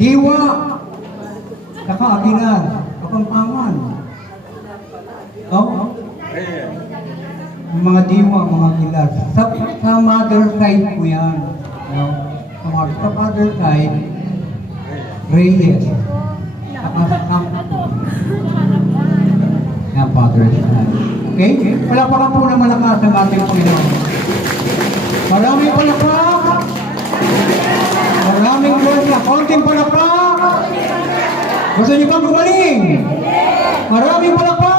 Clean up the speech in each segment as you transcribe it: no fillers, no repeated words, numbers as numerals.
Diwa, saka agilan, kapampangan. Yung mga diwa, mga agilan. Sa mother side po yan. Sa father side, Reyes. Saka sa ng father side. Okay? Palakpakan po na malakas ang ating Panginoon. Maraming palakpak. Maraming gloria. Konting palakpak. Gusto niyo bang gumaling? Maraming palakpak.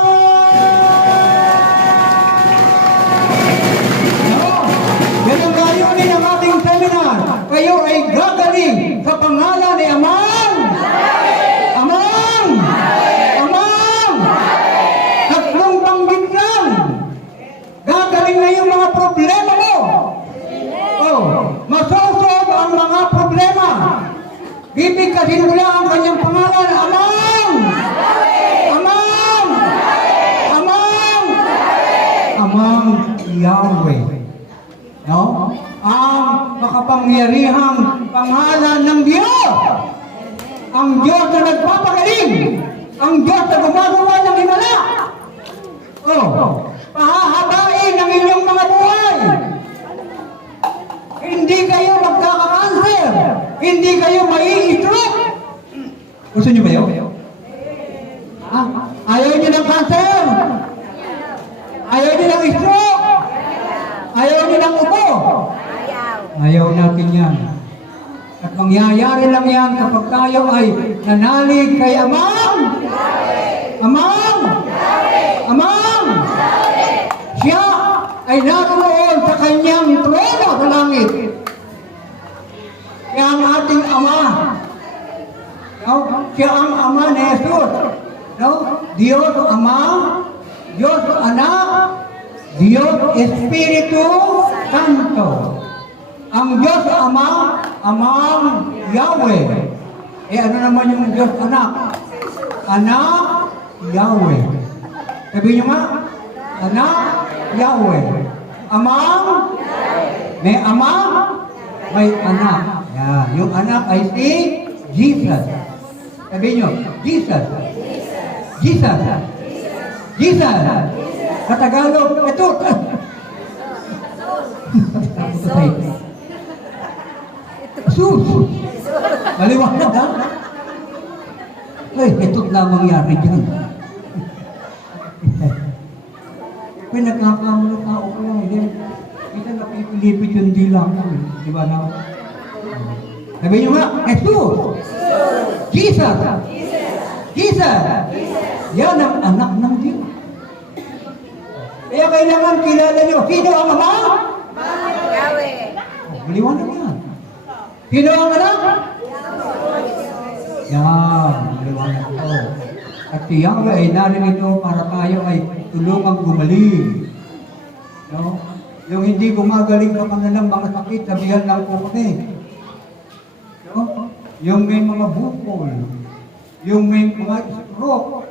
Yan ang layunin ng ating seminar. Kayo ay gagaling sa pangalan ni Amang. Amang! Amang! Tatlong banggit lang. Gagaling na yung mga problema mo. Masosolve ang mga problema. Bibigkasin mo lang ang kanyang pangalan. Amang! Amang! Amang! Amang Yahweh. No? Ang makapangyarihang pangalan ng Diyos. Ang Diyos na nagpapagaling. Ang Diyos na gumagawa ng himala. Pahahabain ang inyong mga buhay. Hindi kayo magkaka-cancer. Hindi kayo mai-stroke. Gusto niyo ba yun? Ayaw niyo ng cancer? Ayaw niyo ng stroke? Ayaw niyo ng ubo? Ayaw natin yan. At mangyayari lang yan kapag tayo ay nanalig kay Amang. Amang! Amang! Siya ay naroon sa kanyang trono sa langit. Siya ang ating Ama. No? Siya ang Ama ni Jesus. No? Diyos Ama, Diyos Anak, Diyos Espiritu Santo. Ang Diyos Ama, Amang Yahweh. Ano naman yung Diyos Anak? Anak Yahweh. Sabihin nyo nga, Anak Yahweh. Amang, may Ama, may Anak. Yan. Yung anak ay si Jesus. Sabihin nyo, Jesus. Jesus. Jesus. Sa Tagalog, ito. Sus. Maliwanag ha? Ay, ito lang mangyari dyan. Pinagkakamulo tao ko lang. Kita napipilipit yung dila ko. Di ba na? Sabi nyo nga, Jesus! Jesus! Jesus! Yan ang anak ng Diyos. Kaya kailangan kilala nyo. Sino ang Ama? Yahweh. Maliwanag yan. Sino ang anak? Yan, maliwanag ko. At si Yahweh ay narin ito para tayo ay tulungang gumaling. No? Yung hindi gumagaling sa kanilang mga sakit, sabihan lang po kami. No? Yung may mga bukol, yung may mga stroke,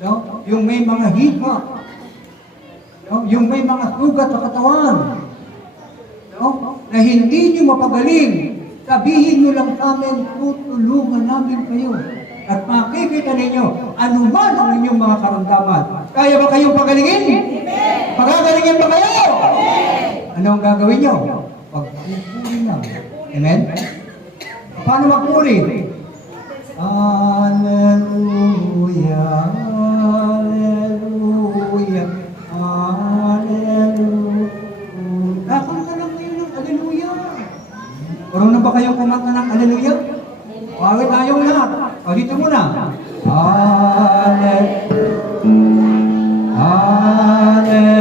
no? Yung may mga hika, no? Yung may mga sugat sa katawan, no? Na hindi nyo mapagaling, sabihin nyo lang sa amin, tutulungan namin kayo. At makikita ninyo, anuman ang inyong mga karamdaman. Kaya ba kayong pagalingin? Pagagalingin ba kayo? Ano ang gagawin nyo? Pagpupuri lang. Amen? Paano magpuri? Hallelujah, Hallelujah, Hallelujah. Kakanta lang kayo ng Hallelujah. Marunong ba kayong kumanta ng Hallelujah? Bakit tayong lahat? O, dito muna. Hallelujah. Hallelujah.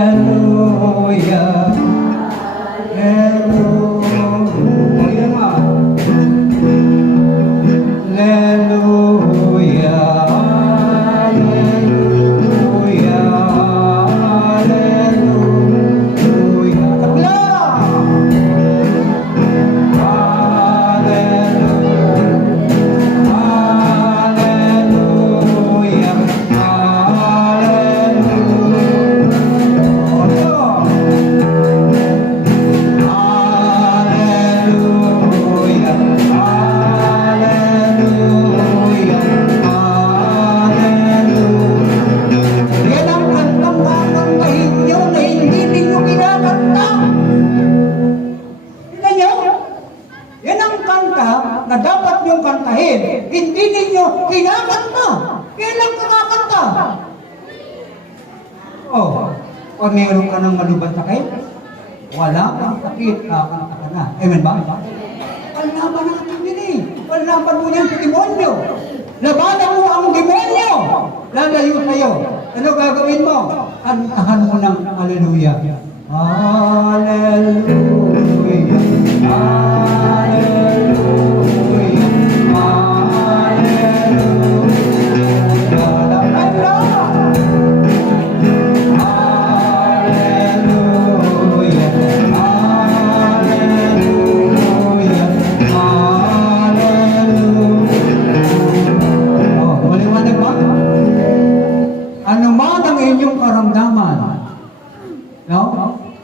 na dapat niyong kantahin, hindi ninyo kinakanta. Kailan kakakanta? O meron ka ng malubad sakit? Wala kang sakit, kakanta ka na. Amen ba? Palaban natin din eh. Palaban mo yan sa demonyo. Labanan mo ang demonyo. Lalayo sa'yo. Ano gagawin mo? Kantahan mo ng hallelujah. Hallelujah. Hallelujah.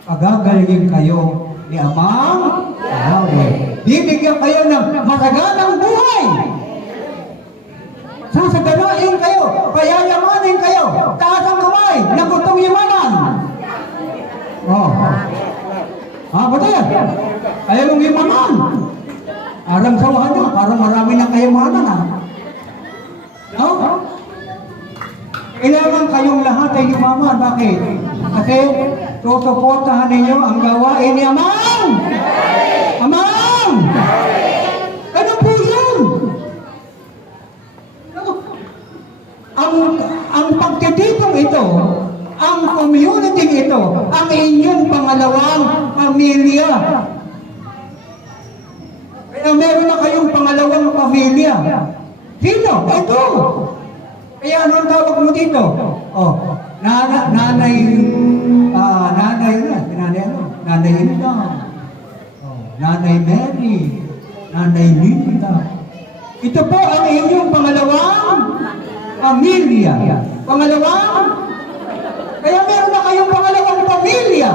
Pagagalingin kayo ni Amang Yahweh. Bibigyan kayo ng masaganang buhay. Sasaganain kayo. Payayamanin kayo. Taas ang kamay. Nagutong yamanan. Ba't yan? Kaya mong yamanan. Parang sawahan nyo. Parang marami ng kayamanan. Kailangan kayong lahat ay yumaman. Bakit? Kasi susuportahan ninyo ang gawain ni Amang! Amang! Ano po yun? Ang pagtitipong ito, ang community ito, ang inyong pangalawang pamilya. Kaya meron na kayong pangalawang pamilya. Sino? Ito! Kaya anong tawag mo dito? Nanay Hilda, Nanay Mary, Nanay Linda. Ito po ang inyong pangalawang pamilya. Kaya meron na kayong pangalawang pamilya.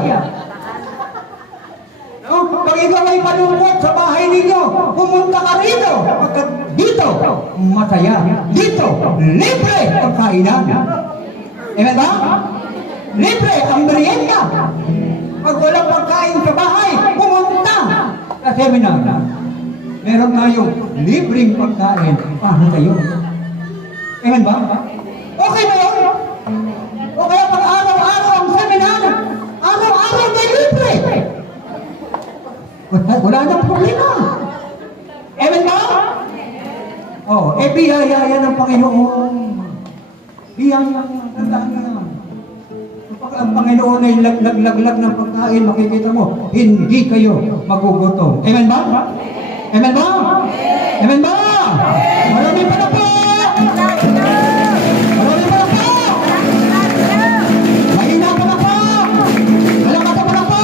Pag ikaw ay malungkot sa bahay ninyo, pumunta ka rito. Pagkat dito, masaya. Dito, libre ang kainan. Amen ba? Libre ang merienda. Pag walang pagkain sa bahay, pumunta sa seminar. Meron tayong libreng pagkain para kayo. Amen ba? Okay ba yun? O kaya pag araw-araw ang seminar, araw-araw may libre. Wala nang problema. Amen ba? Biyaya yan ng Panginoon. Biyaya yan. Tandaan na yan. Kapag ang Panginoon ay laglag ng pagkain, makikita mo, hindi kayo magugutom. Amen ba? Amen ba? Amen ba? Marami pa na po! Marami pa na po! Mahina pa na po! Malakas pa na po!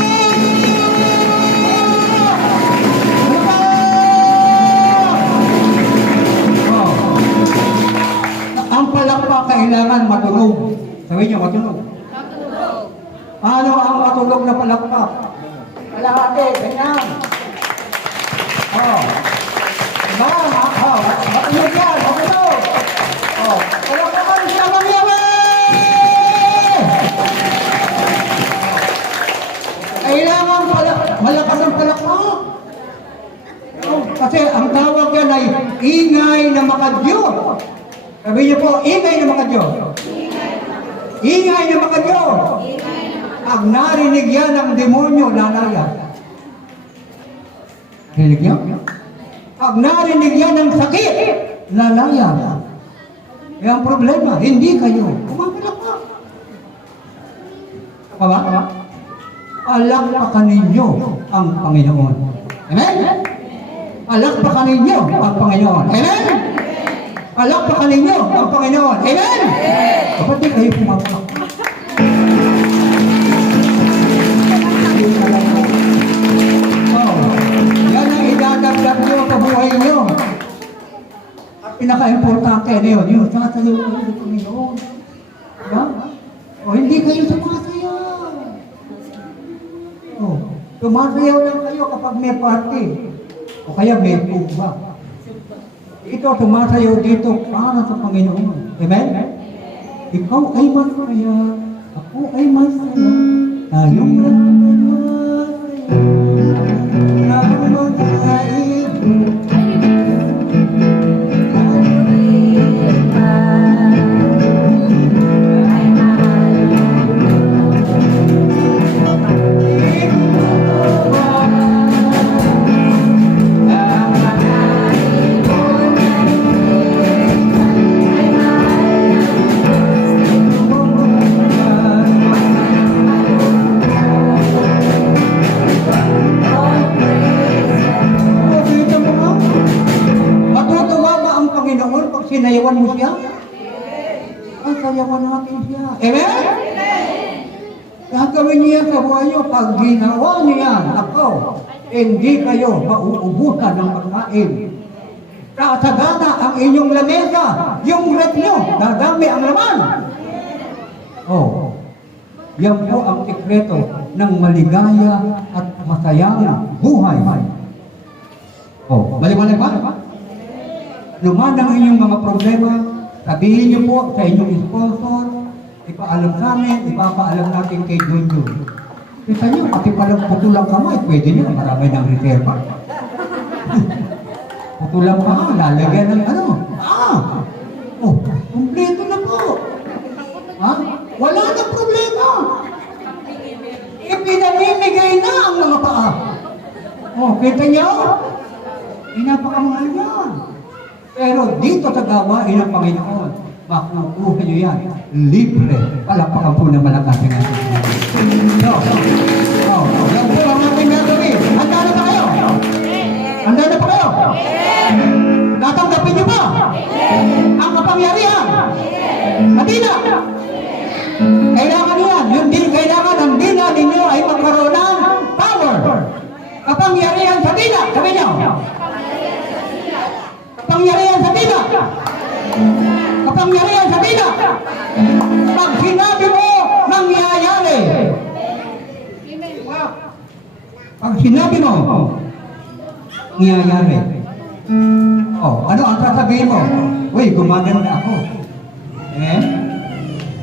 Ang palakpak kailangan matunog. Sabi niyo, matunog. Ano ang matunog na palakpak? Kalahati, ganyan. Matunog yan, matunog. Palakpakan siya, Mamiyawe! Kailangan malakas ang palakpak. Kasi ang tawag yan ay ingay na makadyo. Sabi niyo po, ingay na makadyo. Ingay na makadyo. Pag narinig yan ng demonyo, lalaya. Narinig niyo? Pag narinig yan ng sakit, lalaya. Kaya ang problema, hindi kayo. Kumapalakpak. Ba? Palakpakan ninyo ang Panginoon. Amen? Palakpakan ninyo ang Panginoon. Amen? Palakpakan ninyo ang Panginoon. Amen? Kapatid kayo pumapalakpak. Yan ang idadagdag nyo sa buhay nyo. At pinaka-importante na yun, sasayaw kayo sa Panginoon. Diba? Hindi kayo sumasayaw. Sumasayaw lang kayo kapag may party. O kaya may tumba. Ito, sumasayaw dito para sa Panginoon. Amen? Ikaw ay masaya. Ako ay masaya. Tayong lahat ay masaya. Tayong magkain. sinayawan mo siya? Ay, sayawan natin siya. Amen? Gagawin niya sa buhay niyo. Pag ginawa niya, ako, hindi kayo mauubusan ng pagkain. Kasagana ang inyong lamesa, yung rep nyo, dadami ang laman. Oh, yan po ang sikreto ng maligaya at masayang buhay. Oh, maliwanag ba? Luman ang inyong mga problema, sabihin niyo po sa inyong sponsor, ipaalam sa amin, ipapaalam natin kay Junjun. Kita niyo, pati palang putulang kamay, pwede niyo, marami ng reserva. Putulang pa, lalagyan ng ano? Oh, kumpleto na po. Ha? Wala na problema. Ipinamimigay na ang mga paa. Oh, kita niyo? Pinapakamahal yan. Pero dito sa gawain ng Panginoon, makukuha niyo yan. Libre. Palakpakan po ng malakas ng ating yan po ang ating gagawin. Handa na ba kayo? Handa na ba kayo? Tatanggapin niyo ba? Ang kapangyarihan? Madina! Kailangan yan. Yung din kailangan ang dina ninyo ay magkaroon ng power. Kapangyarihan sa dina. Sabi niyo. Kapangyarihan sa dina. Kapangyarihan sa dina. Pag sinabi mo, mangyayari. Pag sinabi mo, mangyayari. Oh, ano ang sasabihin mo? Uy, gumaganda ako. Eh?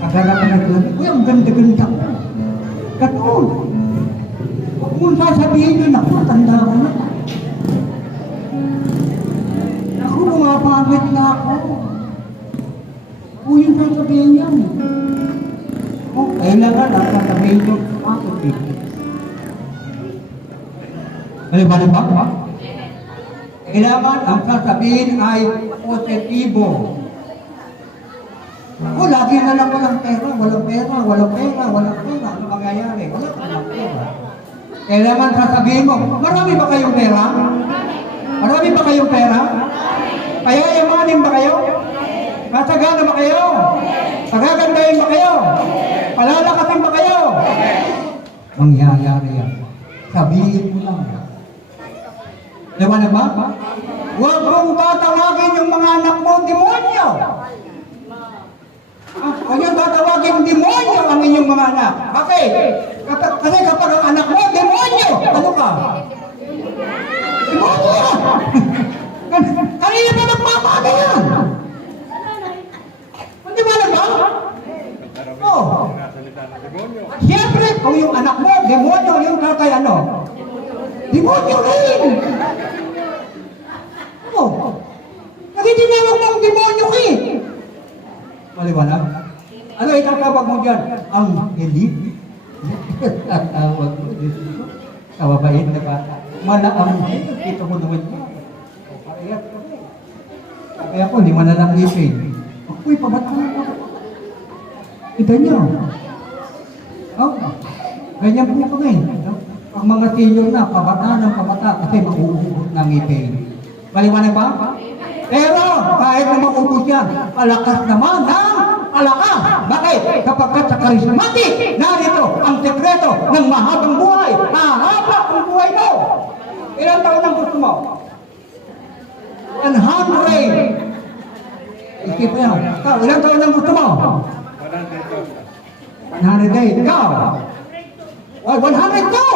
Agad-agad na doon. Uy, ang ganda-ganda ko. Ganoon. Huwag mong sasabihin yun, ako, tanda ko na. Ako, bumapagod na ako. Uy, yung sasabihin yan. Oh, kailangan ang sasabihin yun. Ako, dito. Ano ba? Kailangan ang sasabihin ay positibo. Ako, lagi na lang walang pera. Ano mangyayari? Walang pera. Kailangan sasabihin mo, marami ba kayong pera? Marami ba kayong pera? Kaya yamanin ba kayo? Kasagana ba kayo? Pagagandahin ba kayo? Palalakasin ba kayo? Mangyayari yan. Sabihin mo lang. Liwanag ba? Huwag mong tatawagin yung mga anak mo, demonyo! Huwag yung tatawagin demonyo ang inyong mga anak. Bakit? Kasi kapag ang anak mo, demonyo! Ano ka? Demonyo! Kanina pa nagpapagay yan! Hindi ba na ba? Oo. Siyempre, kung yung anak mo, demonyo, yung tatay ano? Demonyo rin! Oo. Nagtitinawag mo ang demonyo ka eh! Maliwanag? Ano itatawag mo dyan? Ang elite? Tatawag mo dito. Kawabait na bata. Malaang ito mo naman mo. Parehas ka ba eh. Kaya ako, 5 na lang ipin. Ako'y pabata ako. Kita niyo. Oh, ganyan po kami. Ang mga senior na, pabata kasi mauubos ng ipin. Maliwanag ba? Pero kahit na maubos yan, palakas naman ng palakas. Bakit? Kapag sa karismatik, narito ang sekreto ng mahabang buhay. Mahaba ang buhay mo. Ilang taon ang gusto mo? 100. Isip mo yan. Ikaw, ilang taon ang gusto mo? 100 days. Ikaw? 100 to!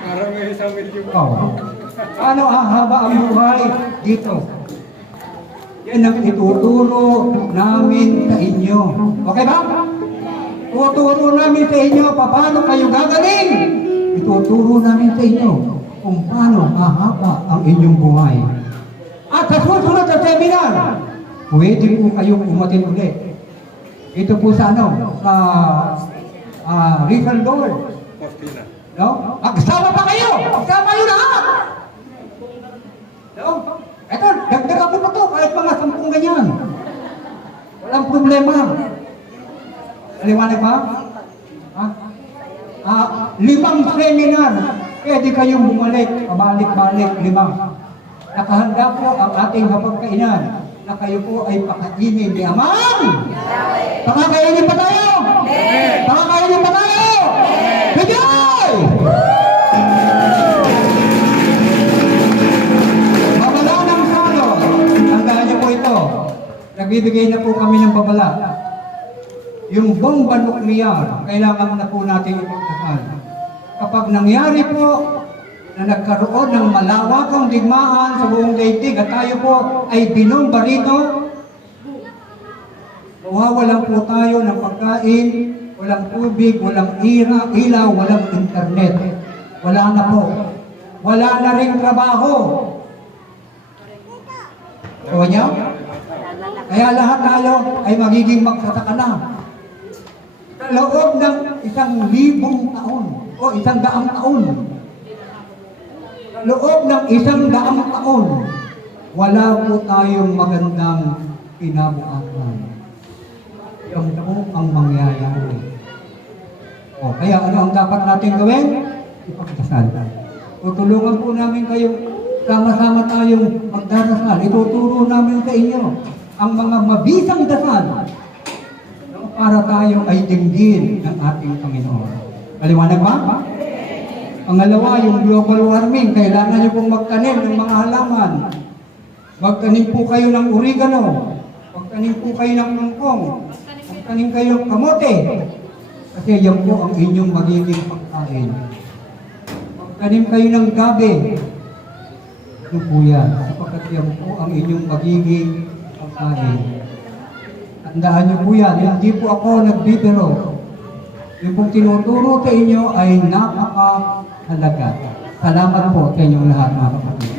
Parang may isang milyon. Ikaw? Ano haba ang buhay dito? Yan ang ituturo namin sa inyo. Okay ba? Tuturo namin sa inyo paano kayo gagaling. Ituturo namin sa inyo kung paano mahaba ang inyong buhay. At sa susunod sa seminar, pwede po kayong umatin ulit. Ito po sa ano? Sa Rizal Door. Postina. No? Magsama pa kayo! Magsama kayo lahat! No? Eto, dagdagan ko pa to kahit mga 10 ganyan. Walang problema. Liwanag ba? Ha? 5 seminar. Pwede kayong bumalik, pabalik-balik, 5. Nakahanda po ang ating hapagkainan na kayo po ay pakainin ni Amang. Yahweh. Pakakainin pa tayo! Amen. Pakakainin pa tayo! Bigay! Babala ng salo. Tandaan niyo po ito. Nagbibigay na po kami ng babala. Yung bomba nuclear, kailangan na po natin ipagdasal. Kapag nangyari po na nagkaroon ng malawakang digmaan sa buong daigdig at tayo po ay binomba rito, mawawalan po tayo ng pagkain, walang tubig, walang ilaw, walang internet. Wala na po. Wala na ring trabaho. So, niyo? Kaya lahat tayo ay magiging magsasaka na. Sa loob ng 1,000 taon o 100 taon. Sa loob ng 100 taon, wala po tayong magandang kinabukasan. Yan po ang mangyayari. O, kaya ano ang dapat natin gawin? Ipagdasal. Tutulungan po namin kayo, sama-sama tayong magdadasal. Ituturo namin sa inyo ang mga mabisang dasal para tayo ay dinggin ng ating Panginoon. Maliwanag ba? Pangalawa, yung global warming, kailangan niyo pong magtanim ng mga halaman. Magtanim po kayo ng oregano. Magtanim po kayo ng mangkong. Magtanim kayo ng kamote. Kasi yan po ang inyong magiging pagkain. Magtanim kayo ng gabi. Ano po yan? Sapagkat yan po ang inyong magiging pagkain. Tandaan niyo po yan, hindi po ako nagbibiro. Yung pong tinuturo sa inyo ay napakahalaga. Salamat po sa inyong lahat, mga kapatid.